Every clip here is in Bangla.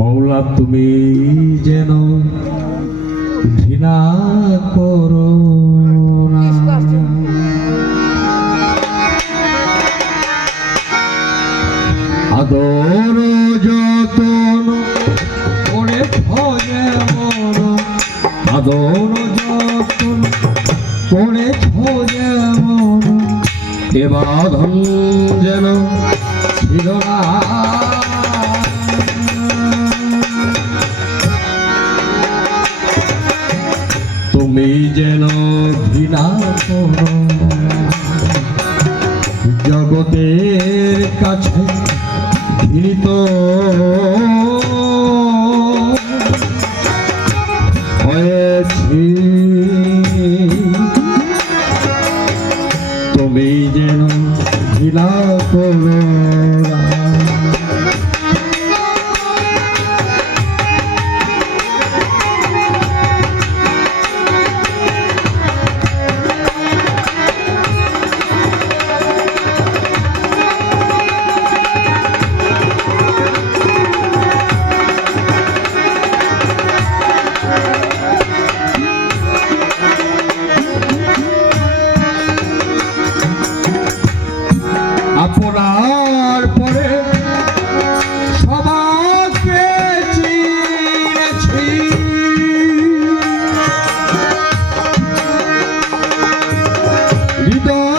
মৌলা, তুমি যেন ঘৃণা করো আদর যতন করে ভয়ে মন আদর যতন করে ভয়ে মন এ যেন ছিল ঘৃণা জগতের কাছে ঘৃণিত। হয়েছি হৃদয়ের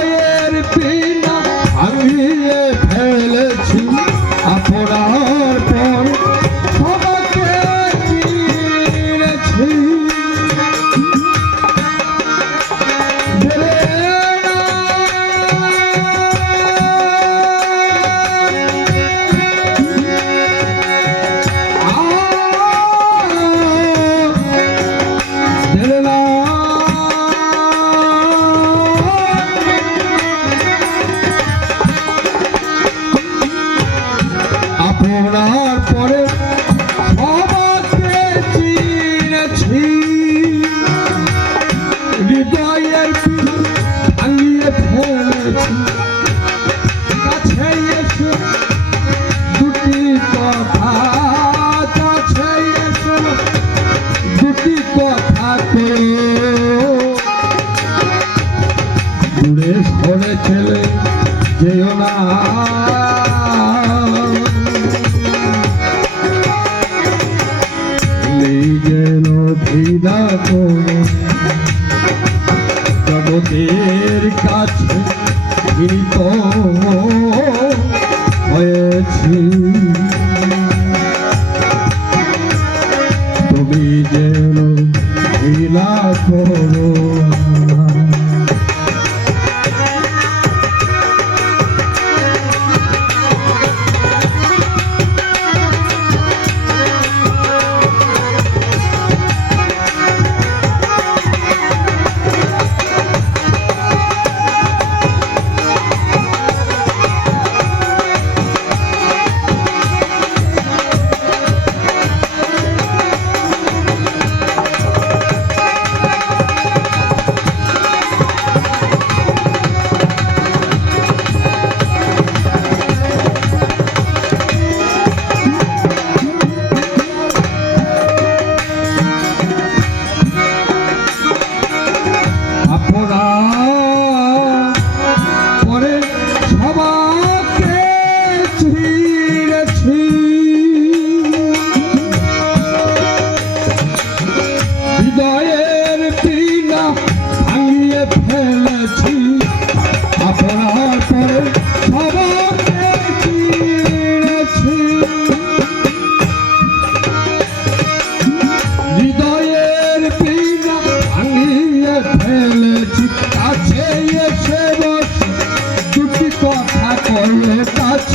আপনার পরে সবাকে চিনেছি হৃদয়ের ভাঙিয়ে ফেলেছি। কাছে এসে দুটি কথা কাছে যেও না। ভিদা করো। জগতের কাছে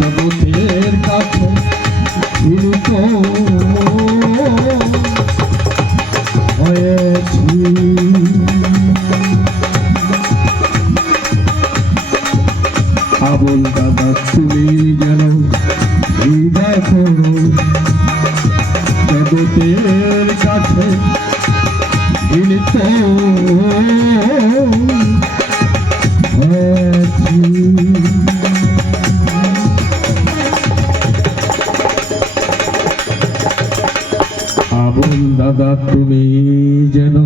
জগতের কাছে বিলুপ্ত হয়েছি আবল দাদা তুমি যেন জগতের কাছে মিলিত আবল দাদা তুমি যেন